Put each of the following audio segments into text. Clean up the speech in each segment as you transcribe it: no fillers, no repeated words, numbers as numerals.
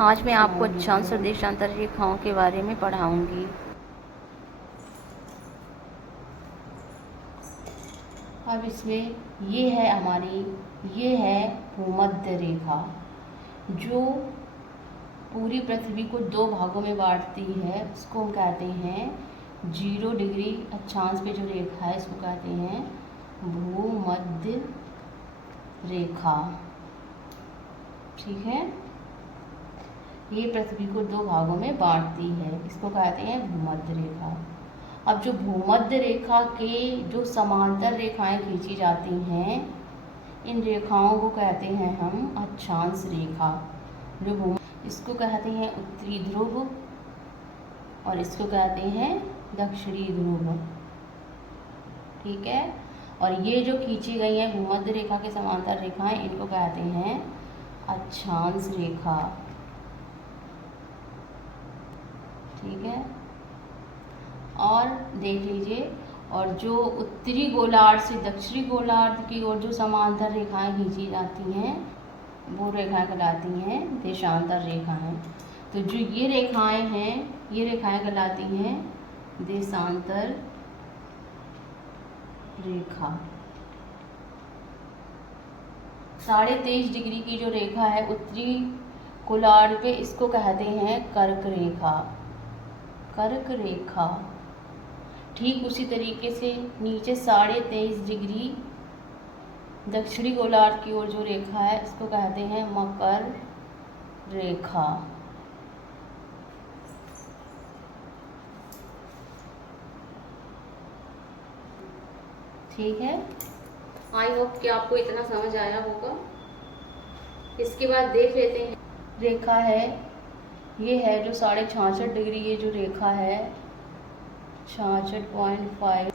आज मैं आपको अक्षांश और देशांतर रेखाओं के बारे में पढ़ाऊंगी। अब इसमें ये है भूमध्य रेखा, जो पूरी पृथ्वी को दो भागों में बांटती है। इसको हम कहते हैं 0 डिग्री अक्षांश पे जो रेखा है, इसको कहते हैं भूमध्य रेखा। ठीक है, ये पृथ्वी को दो भागों में बांटती है, इसको कहते हैं भूमध्य रेखा। अब जो भूमध्य रेखा के जो समांतर रेखाएं खींची जाती हैं, इन रेखाओं को कहते हैं हम अक्षांश रेखा। जो इसको कहते हैं उत्तरी ध्रुव और इसको कहते हैं दक्षिणी ध्रुव। ठीक है, और ये जो खींची गई हैं भूमध्य रेखा के समांतर रेखाएं, इनको कहते हैं अक्षांश रेखा। ठीक है, और देख लीजिए, और जो उत्तरी गोलार्ध से दक्षिणी गोलार्ध की ओर जो समांतर रेखाएं खींची जाती हैं, वो रेखाएं कहलाती हैं देशांतर रेखाएं। तो जो ये रेखाएं हैं, ये रेखाएं कहलाती हैं देशांतर रेखा। 23.5 डिग्री की जो रेखा है उत्तरी गोलार्ध पे, इसको कहते हैं कर्क रेखा। कर्क रेखा। ठीक उसी तरीके से नीचे 23.5 डिग्री दक्षिणी गोलार्ध की ओर जो रेखा है, इसको कहते हैं मकर रेखा। ठीक है, आई होप कि आपको इतना समझ आया होगा। इसके बाद देख लेते हैं रेखा है, ये है जो 66.5 डिग्री, ये जो रेखा है 66.5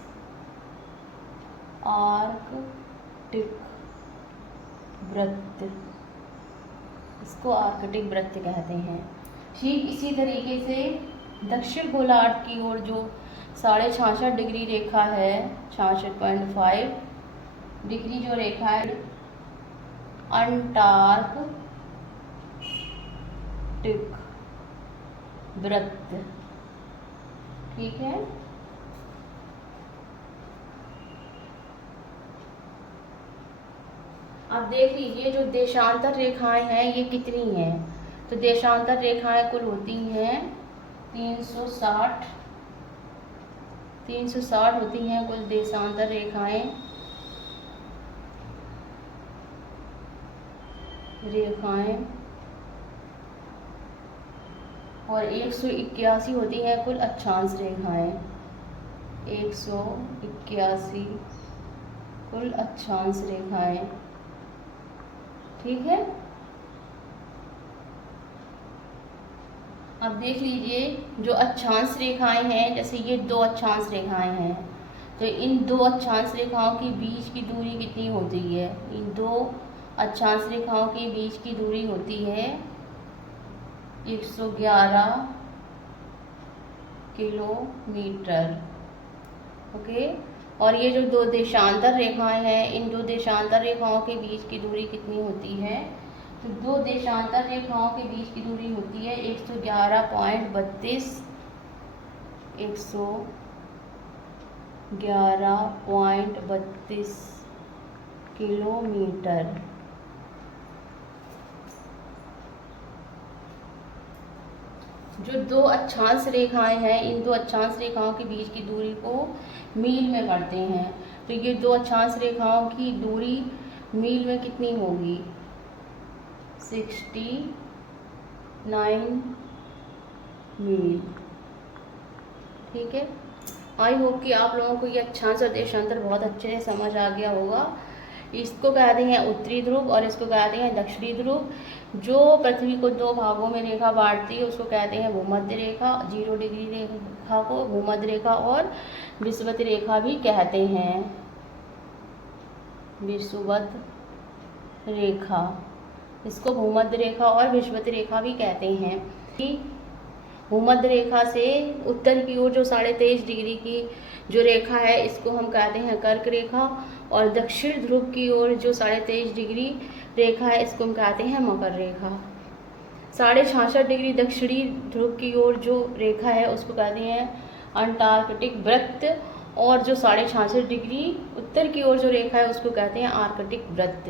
आर्कटिक वृत्त, इसको आर्कटिक वृत्त कहते हैं। ठीक इसी तरीके से दक्षिण गोलार्ध की ओर जो 66.5 डिग्री रेखा है, 66.5 डिग्री जो रेखा है अंटार्कटिक वृत्त। ठीक है, अब देख लीजिए जो देशांतर रेखाएं हैं ये कितनी हैं। तो देशांतर रेखाएं कुल होती हैं 360 होती हैं कुल देशांतर रेखाएं। और 181 होती हैं कुल अक्षांश रेखाएं। 181 कुल अक्षांश रेखाएं। ठीक है, अब देख लीजिए जो अक्षांश रेखाएं हैं, जैसे ये 2 अक्षांश रेखाएं हैं, तो इन 2 अक्षांश रेखाओं के बीच की दूरी कितनी होती है? इन 2 अक्षांश रेखाओं के बीच की दूरी होती है 111 किलोमीटर। ओके, और ये जो 2 देशांतर रेखाएं हैं, इन 2 देशांतर रेखाओं के बीच की दूरी कितनी होती है? तो 2 देशांतर रेखाओं के बीच की दूरी होती है 111.32 किलोमीटर। जो 2 अक्षांश रेखाएं हैं, इन 2 अक्षांश रेखाओं के बीच की दूरी को मील में करते हैं। तो ये 2 अक्षांश रेखाओं की दूरी मील में कितनी होगी? 69 मील। ठीक है, आई होप कि आप लोगों को ये अक्षांश और देशांतर बहुत अच्छे से समझ आ गया होगा। इसको कहते हैं उत्तरी ध्रुव और इसको कहते हैं दक्षिणी ध्रुव। जो पृथ्वी को 2 भागों में रेखा बांटती है, उसको कहते हैं भूमध्य रेखा। 0 डिग्री रेखा को भूमध्य रेखा और विषुवत रेखा भी कहते हैं। विषुवत रेखा, इसको भूमध्य रेखा और विषुवत रेखा भी कहते हैं। भूमध्य रेखा से उत्तर की ओर जो 23.5 डिग्री की जो रेखा है, इसको हम कहते हैं कर्क रेखा, और दक्षिण ध्रुव की ओर जो 23.5 डिग्री रेखा है, इसको हम कहते हैं मकर रेखा। 66.5 डिग्री दक्षिणी ध्रुव की ओर जो रेखा है उसको कहते हैं अंटार्कटिक वृत्त, और जो 66.5 डिग्री उत्तर की ओर जो रेखा है उसको कहते हैं आर्कटिक वृत्त।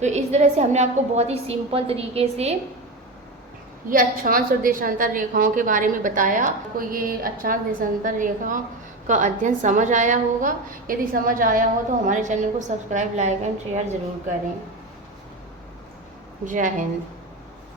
तो इस तरह से हमने आपको बहुत ही सिंपल तरीके से ये अक्षांश और देशांतर रेखाओं के बारे में बताया। आपको ये अक्षांश देशांतर रेखाओं का अध्ययन समझ आया होगा। यदि समझ आया हो तो हमारे चैनल को सब्सक्राइब, लाइक एंड शेयर ज़रूर करें। जय हिंद।